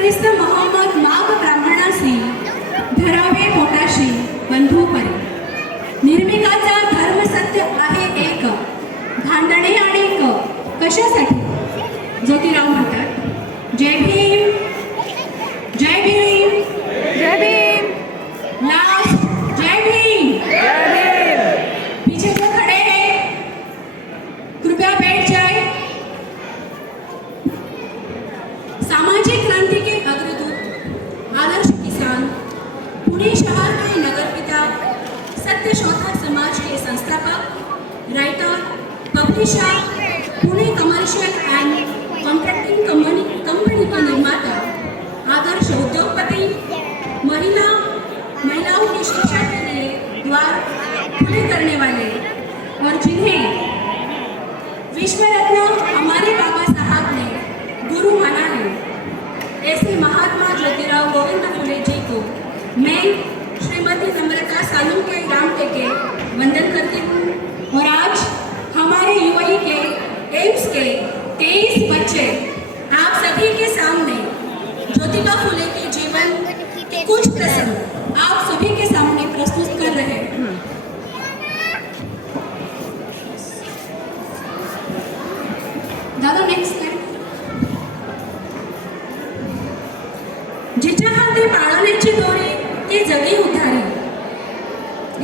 ख्रिस्त मोहम्मद माग ब्राह्मणासी धरावे पोटाशी बंधू परी. निर्मिकाचा धर्म सत्य आहे एक, भांडणे अनेक कशासाठी. ज्योतिराव म्हणतात जय भीम जय भीम जय भीम. लास्ट जय भीम. जय भीम. पीछे जो खड़े हैं कृपया बैठ जाए. सामाजिक क्रांति के अग्रदूत, आदर्श किसान, पुणे शहर के नगरपिता, सत्य शोधक समाज के संस्थापक, writer, publisher, Pune commercial and contracting company के निर्माता, आदर्श उद्योगपति, महिलाओं की शिक्षा के लिए द्वार खुले करने वाले और जिन्हें विश्व रत्न हमारे बाबा साहब ने गुरु माना है, ऐसे महात्मा ज्योतिराव गोविंद फुले जी को मैं श्रीमती नम्रता सालुंके रामटेके वंदन करती हूँ. और आज हमारे यूएई के एम्स के 23 बच्चे आप सभी के सामने ज्योतिबा फुले के जीवन के कुछ प्रसंग आप सभी के सामने प्रस्तुत कर रहे हैं. दादा नेक्स्ट टाइम. जिच्या हाती पाळण्याची दोरी ती जगी उधारी.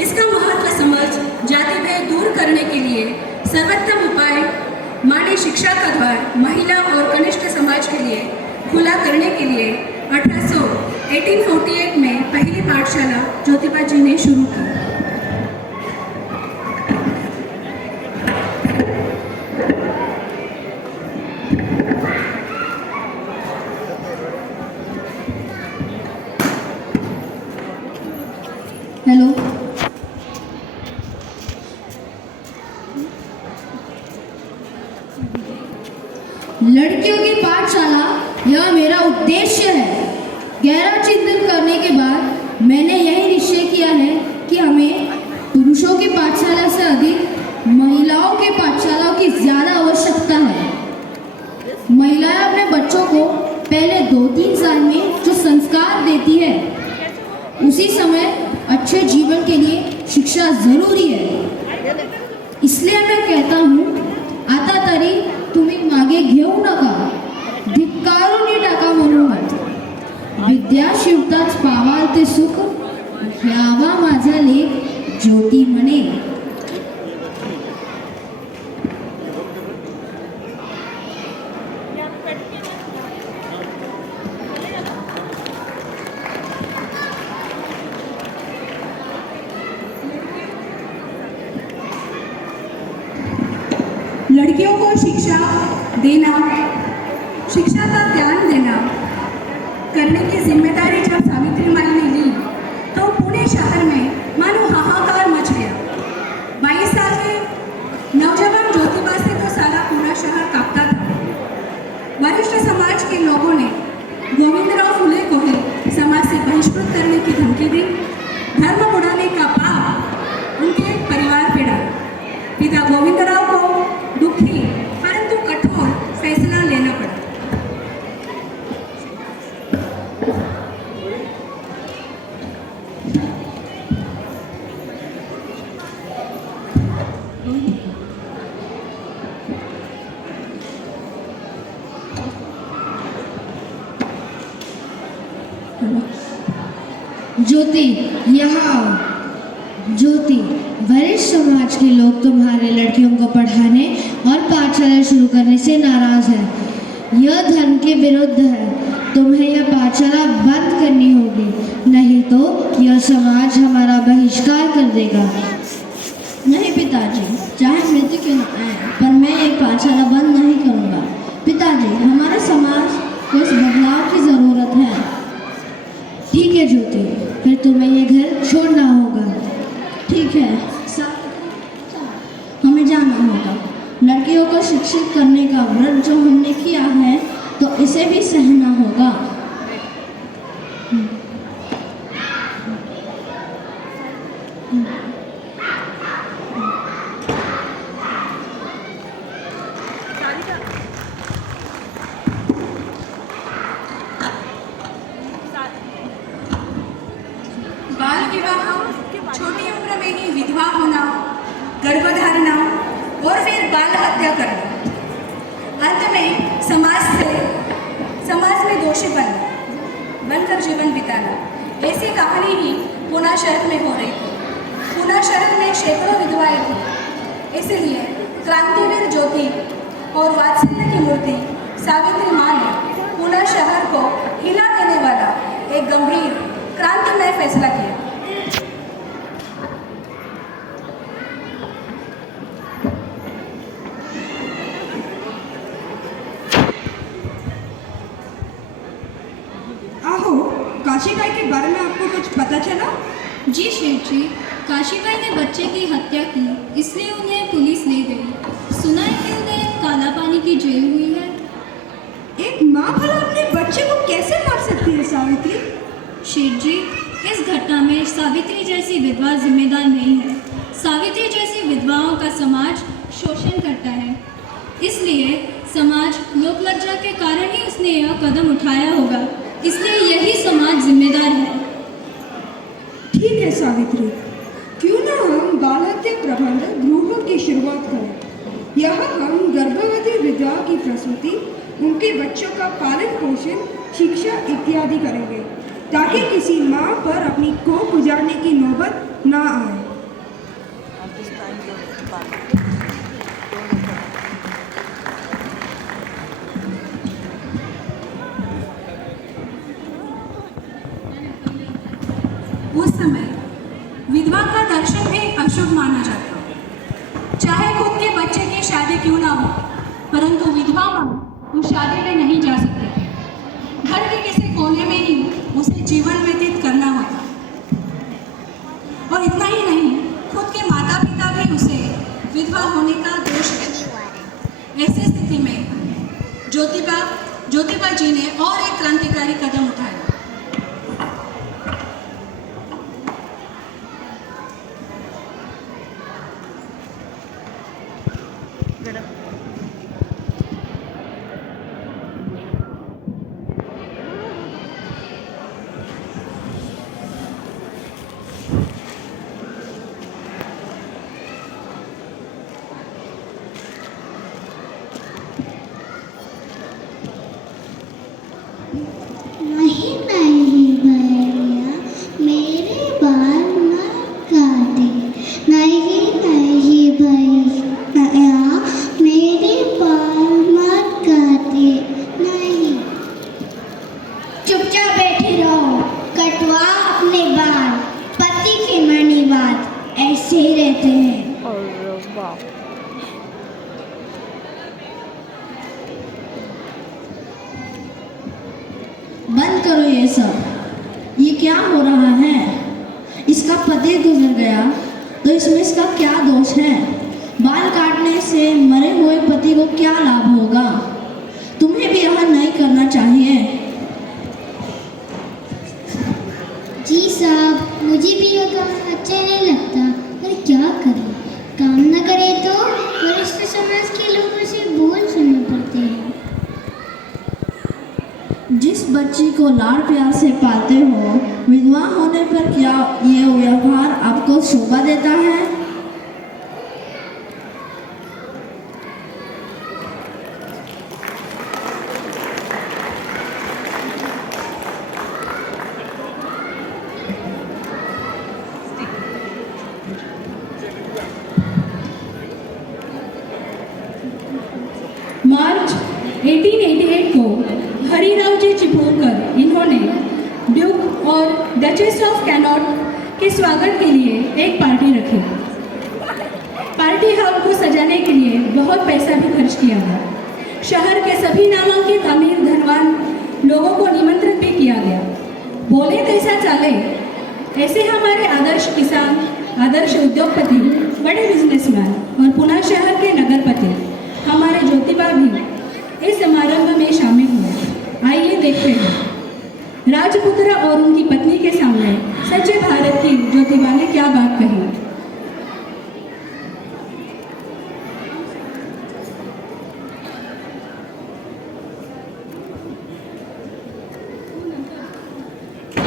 इसका महत्व समझ जातिभेद दूर करने के लिए सर्वोत्तम उपाय माने शिक्षा का द्वार महिला और कनिष्ठ समाज के लिए खुला करने के लिए 1848 में पहली पाठशाला ज्योतिबा जी ने शुरू की. हेलो. लड़कियों की पाठशाला यह मेरा उद्देश्य है. गहरा चिंतन करने के बाद मैंने यही निश्चय किया है कि हमें पुरुषों की पाठशाला से अधिक महिलाओं की पाठशालाओं की ज़्यादा आवश्यकता है. महिलाएं अपने बच्चों को पहले 2-3 साल में जो संस्कार देती है उसी समय अच्छे जीवन के लिए शिक्षा जरूरी है. इसलिए मैं कहता हूँ आता तरी तुम्ही मागे घेऊ नका, धिक्कारून टाका म्हणून. विद्या शिवताच पावाल ते सुख, घ्यावा माझा लेख ज्योती म्हणे. लड़कियों को शिक्षा देना, शिक्षा का ज्ञान देना करने की जिम्मेदारी जब सावित्रीबाई ने ली तो पुणे शहर में मानो हाहाकार मच गया. 22 साल के नौजवान ज्योतिबा से तो सारा पूरा शहर कांपता था. वरिष्ठ समाज के लोगों ने गोविंदराव फुले को ही समाज से बहिष्कृत करने की धमकी दी. धर्म बुढ़ाने का पाप उनके परिवार पे डाला. पिता गोविंदराव को दुखी परंतु कठोर फैसला लेना पड़ा. ज्योति यहाँ आओ. ज्योति, वरिष्ठ समाज के लोग तुम्हारे लड़कियों को पढ़ाने और पाठशाला शुरू करने से नाराज है. यह धर्म के विरुद्ध है. तुम्हें यह पाठशाला बंद करनी होगी, नहीं तो यह समाज हमारा बहिष्कार कर देगा. नहीं पिताजी, चाहे मृत्यु क्यों न आए पर मैं एक पाठशाला बंद नहीं करूँगा. पिताजी, हमारे समाज को इस बदलाव की ज़रूरत है. ठीक है ज्योति, फिर तुम्हें यह घर छोड़ना होगा. ठीक है, हमें जाना होगा. लड़कियों को शिक्षित करने का व्रत जो हमने किया है तो इसे भी सहना होगा. गर्भधारणा और फिर बाल हत्या करना। अंत में समाज में दोषी बनकर जीवन बिताना। ऐसी कहानी ही पुणे शहर में हो रही थी। पुणे शहर में सैकड़ों विधवाएं थी। इसलिए क्रांतिवीर ज्योति और वात्सल्य की मूर्ति सावित्री माँ ने पुणे शहर को हिला देने वाला एक गंभीर क्रांतिमय फैसला किया। आहो, काशीबाई के बारे में आपको कुछ पता चला? जी शेठ जी, काशीबाई ने बच्चे की हत्या की, इसलिए उन्हें पुलिस ले गई। सुना है कि उन्हें काला पानी की जेल हुई है। एक माँ भला अपने बच्चे को कैसे मार सकती है सावित्री? शेठ जी, इस घटना में सावित्री जैसी विधवा जिम्मेदार नहीं है। सावित्री जैसी विधवाओं का समाज शोषण करता है, इसलिए समाज लोकलज्जा के कारण ही उसने यह कदम उठाया होगा। इसलिए यही समाज जिम्मेदार है। ठीक है सावित्री, क्यों ना हम बाल हत्या प्रबंधन गृहों की शुरुआत करें। यहाँ हम गर्भवती विधवा की प्रसूति, उनके बच्चों का पालन पोषण, शिक्षा इत्यादि करेंगे, ताकि किसी माँ पर अपनी कोख गुजारने की नौबत ना आए। उस समय विधवा का दर्शन भी अशुभ माना जाता। चाहे खुद के बच्चे की शादी क्यों ना हो, परंतु विधवा माँ उस शादी में नहीं जा सकती थी। घर के किसी कोने में ही उसे जीवन व्यतीत करना होता। और इतना ही नहीं, खुद के माता पिता भी उसे विधवा होने का दोष देते। ऐसी स्थिति में ज्योतिबा जी ने और एक क्रांतिकारी कदम उठाया। नहीं भैया, मेरे बाल मत काटे। नहीं भैया, मेरे बाल मत काटे। नहीं। चुपचाप बैठे रहो, कटवा अपने बाल। पति के मरने बाद ऐसे ही रहते हैं। बंद करो ये सब। ये क्या हो रहा है? इसका पति गुजर गया तो इसमें इसका क्या दोष है? बाल काटने से मरे हुए पति को क्या लाभ होगा? तुम्हें भी यह नहीं करना चाहिए। जी साहब, मुझे भी यह काम अच्छा नहीं लगता, पर क्या करें? काम न करे तो वरिष्ठ समाज के लोगों से बोल सुनने पड़ते हैं। जिस बच्ची को लाड़ प्यार से पालते हो, विधवा होने पर क्या ये व्यवहार आपको शोभा देता है? मार्च 1888 को हरिराव जी चिपळूणकर इन्होंने ड्यूक और डचेस ऑफ कैनॉट के स्वागत के लिए एक पार्टी रखी। पार्टी हॉल को सजाने के लिए बहुत पैसा भी खर्च किया गया। शहर के सभी नामांकित अमीर धनवान लोगों को निमंत्रित भी किया गया। बोले तैसा चाले, ऐसे हमारे आदर्श किसान, आदर्श उद्योगपति, बड़े बिजनेसमैन और पुणे शहर के नगरपति हमारे ज्योतिबा भी इस समारंभ में शामिल हुए। आइए देखते हैं राजपुत्र और उनकी पत्नी के सामने सच्चे भारत की ज्योतिबा ने क्या बात कही।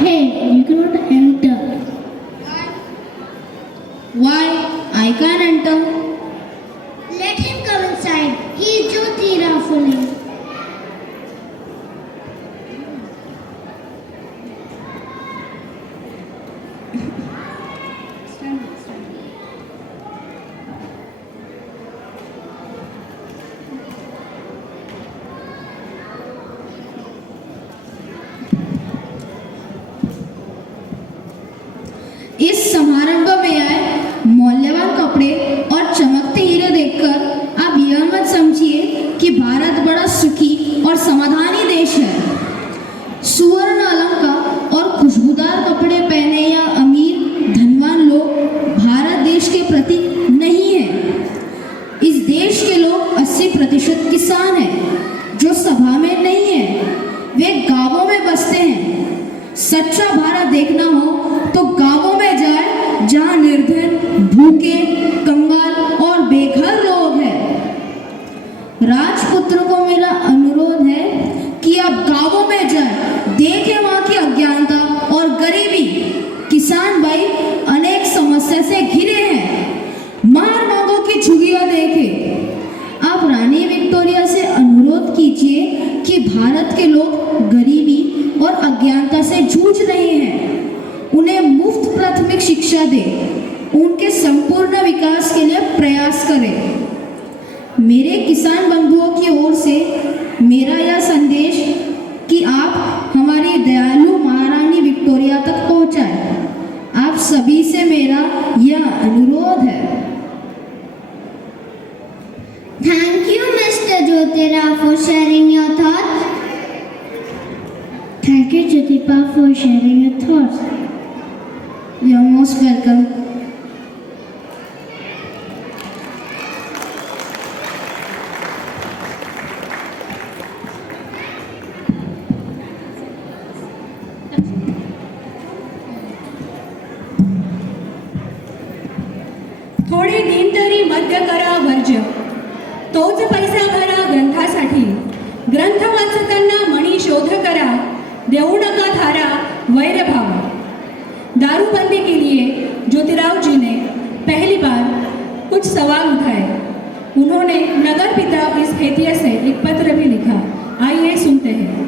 Hey, you cannot enter. Why? I I can't enter. Let him come inside. He is Jyotira Phule. इस समारंभ में आए मूल्यवान कपड़े और चमकते हीरे देखकर आप यह मत समझिए कि भारत बड़ा सुखी और समाधानी देश है। सुवर्ण अलंकार और खुशबूदार कपड़े पहने या अमीर धनवान लोग भारत देश के प्रतीक नहीं है। इस देश के लोग 80% किसान हैं जो सभा में नहीं है, वे गांवों में बसते हैं। सच्चा भारत देखना हो तो गांवों में जाए जहां निर्धन, भूखे, कंगाल और बेघर लोग हैं। राजपुत्र को मेरा अनुरोध है कि आप गांवों में जाएं, देखें वहां की अज्ञानता और गरीबी। किसान भाई अनेक समस्या से घिरे हैं। मार मांगों की झुग्गियां देखें। आप रानी विक्टोरिया से अनुरोध कीजिए कि भारत के लोग गरीबी और अज्ञानता से जूझ रहे हैं, उन्हें मुफ्त प्राथमिक शिक्षा दें, उनके संपूर्ण विकास के लिए प्रयास करें। मेरे किसान बंधुओं की ओर से मेरा यह संदेश कि आप हमारी दयालु महारानी विक्टोरिया तक पहुंचाएं। आप सभी से मेरा यह अनुरोध है। Thank you, Mr. Jyotira, for sharing your thoughts. Thank you, Jyotipa, for sharing your thoughts. You're most welcome. थोडे दिन तरी मद्य करा वर्ज्य, तोच पैसा भरा ग्रंथासाठी. ग्रंथ वाचताना मणी शोध करा, देऊ नका धारा वैरभाव. दारूबंदी के लिए ज्योतिराव जी ने पहली बार कुछ सवाल उठाए. उन्होंने नगर पिता इस हैसियत से एक पत्र भी लिखा. आइए सुनते हैं.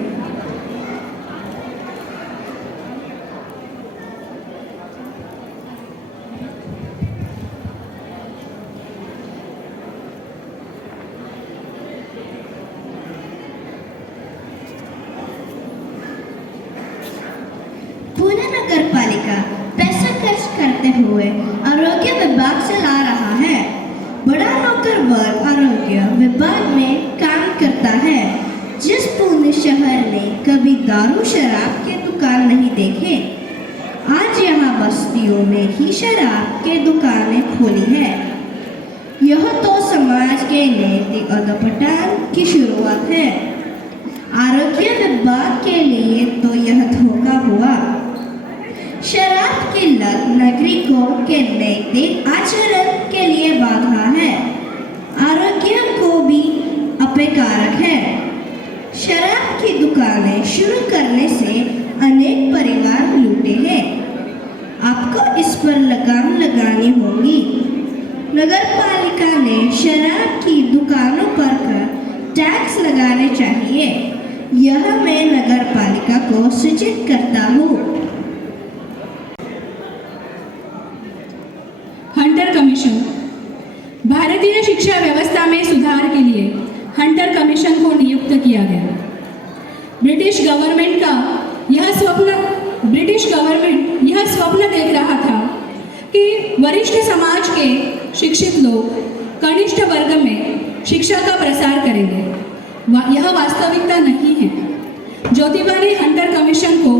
पुणे नगर पालिका पैसा खर्च करते हुए आरोग्य विभाग चला रहा है। बड़ा नौकर वर्ग आरोग्य विभाग में काम करता है। जिस पुणे शहर ने कभी दारू शराब के दुकान नहीं देखे, आज यहाँ बस्तियों में ही शराब के दुकानें खोली है। यह तो समाज के नैतिक अधपतन की शुरुआत है। आरोग्य विभाग के लिए तो यह धोखा हुआ। शराब की लत नागरिकों के नैतिक आचरण के लिए बाधा है, आरोग्य को भी अपायकारक है। शराब की दुकानें शुरू करने से अनेक परिवार लूटे हैं। आपको इस पर लगाम लगानी होगी। नगर पालिका ने शराब की दुकानों पर टैक्स लगाने चाहिए। यह मैं नगर पालिका को सूचित करता हूँ। Hunter commission. भारतीय शिक्षा व्यवस्था में सुधार के लिए हंटर कमीशन को नियुक्त किया गया. ब्रिटिश गवर्नमेंट यह स्वप्न देख रहा था कि वरिष्ठ समाज के शिक्षित लोग कनिष्ठ वर्ग में शिक्षा का प्रसार करेंगे. यह वास्तविकता नहीं है. ज्योतिबा ने हंटर कमीशन को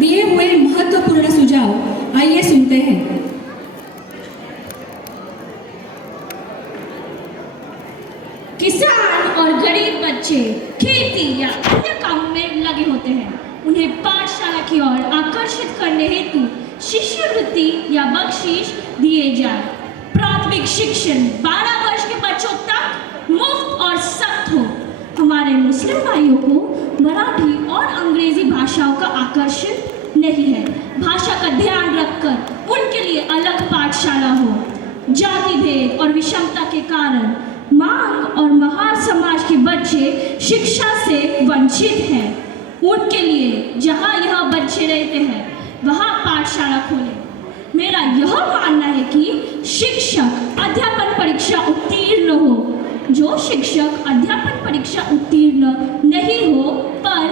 दिए हुए महत्वपूर्ण सुझाव आइए सुनते हैं. किसान और गरीब बच्चे खेती या अन्य कामों में लगे होते हैं. उन्हें पाठशाला की ओर आकर्षित करने हेतु शिष्यवृत्ति या बख्शीश दिए जाए. प्राथमिक शिक्षण 12 वर्ष के बच्चों तक मुफ्त और सख्त हो. हमारे मुस्लिम भाइयों को मराठी और अंग्रेजी भाषाओं का आकर्षण नहीं है. भाषा का ध्यान रखकर उनके लिए अलग पाठशाला हो. जाति भेद और विषमता के कारण मांग और महार समाज के बच्चे शिक्षा से वंचित हैं। उनके लिए जहाँ यह बच्चे रहते हैं वहाँ पाठशाला खोलें। मेरा यह मानना है कि शिक्षक अध्यापन परीक्षा उत्तीर्ण हो। जो शिक्षक अध्यापन परीक्षा उत्तीर्ण नहीं हो पर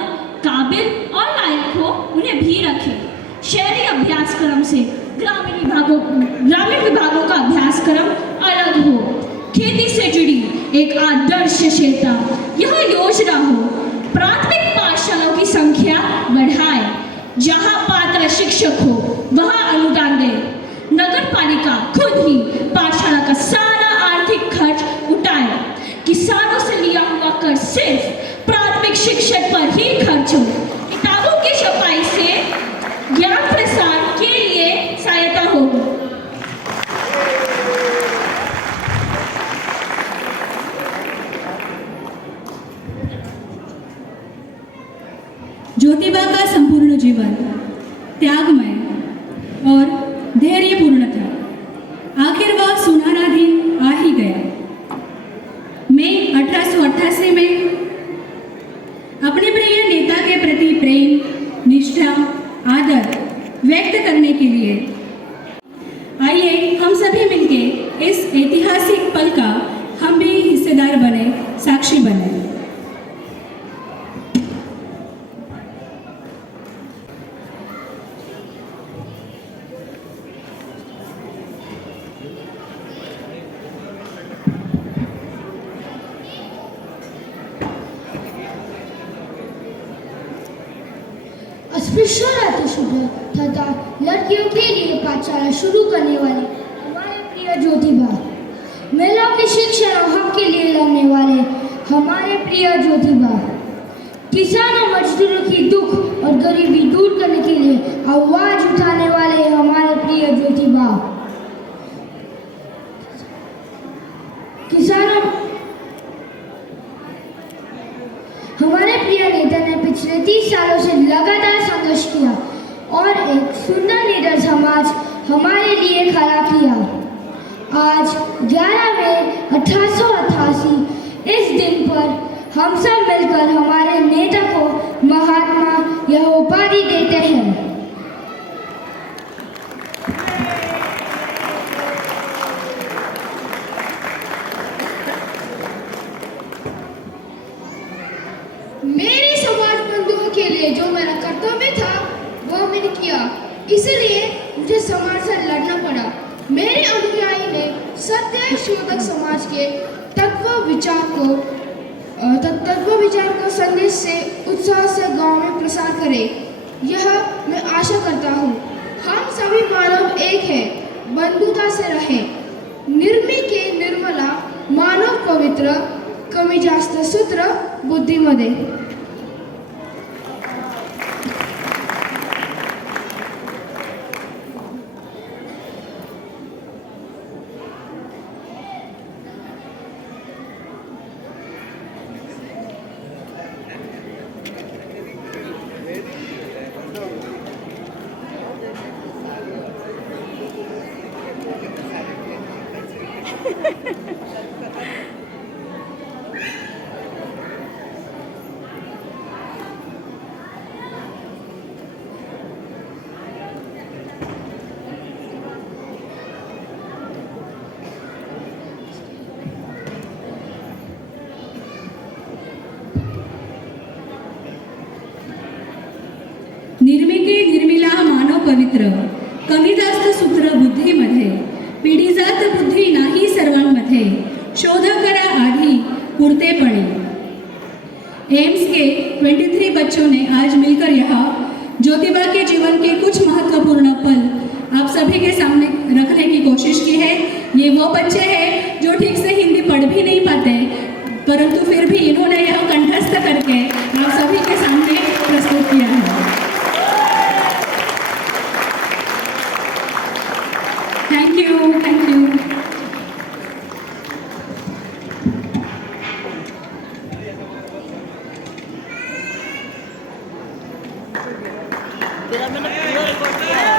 काबिल और लायक हो उन्हें भी रखें। शहरी अभ्यासक्रम से ग्रामीण विभागों का अभ्यासक्रम अलग हो। खेती से जुड़ी एक आदर्श क्षेत्र यह योजना हो। प्राथमिक पाठशालाओं की संख्या बढ़ाए। जहां पात्र शिक्षक हो वहां अनुदान दे। नगर पालिका खुद ही पाठशाला का सारा आर्थिक खर्च उठाए। किसानों से लिया हुआ कर सिर्फ प्राथमिक शिक्षक पर ही खर्च हो। किताबों की छपाई से ज्ञान प्रसार के लिए सहायता होगी। ज्योतिबा का संपूर्ण जीवन त्यागमय और धैर्यपूर्ण था। आखिर वह सुनहरा दिन आ ही गया। मई 1888 में अपने प्रिय नेता के प्रति प्रेम, निष्ठा, आदर व्यक्त करने के लिए आइए हम सभी मिलके इस ऐतिहासिक पल का हम भी हिस्सेदार बने, साक्षी बने। अस्पृश्य अतिशुद्ध तथा लड़कियों के लिए पाठशाला शुरू करने वाले हमारे प्रिय ज्योतिबा, महिलाओं की शिक्षा और हक के लिए लड़ने वाले हमारे प्रिय ज्योतिबा, किसानों मजदूरों की दुख और गरीबी दूर करने के लिए आवाज उठाने वाले हमारे प्रिय ज्योतिबा, किसानों हमारे प्रिय नेता ने पिछले 30 सालों से लगातार संघर्ष किया और एक सुंदर निडर समाज हमारे लिए खड़ा किया। आज 11 मई 1888 इस दिन पर हम सब मिलकर हमारे नेता को महात्मा यह उपाधि देते हैं। मेरे समाज बंधुओं के लिए जो मेरा कर्तव्य था वह मैंने किया, इसलिए मुझे समाज से लड़ना पड़ा। मेरे अनुयायी ने सत्य शोधक समाज के तत्व विचार को संदेश से उत्साह से गांव में प्रसार करे, यह मैं आशा करता हूँ। हम सभी मानव एक है, बंधुता से रहें। निर्मी के निर्मला मानव पवित्र, कमी जास्त सूत्र बुद्धीमध्ये। निर्मिके निर्मिला मानव पवित्र, कमी जास्त सूत्र बुद्धीमध्ये, पिढी जात बुद्धी नाही सर्वांमध्ये, शोध करा आधी पुरतेपणे। एम्स के 23 बच्चों ने आज मिलकर यहाँ ज्योतिबा के जीवन के कुछ महत्वपूर्ण पल आप सभी के सामने रखने की कोशिश की है। ये वो बच्चे हैं जो ठीक से हिंदी पढ़ भी नहीं पाते, परंतु फिर भी इन्होंने यह कंठस्थ करके आप सभी के सामने प्रस्तुत किया है। Thank you, thank you. फिर मैंने पूरा रिकॉर्ड किया।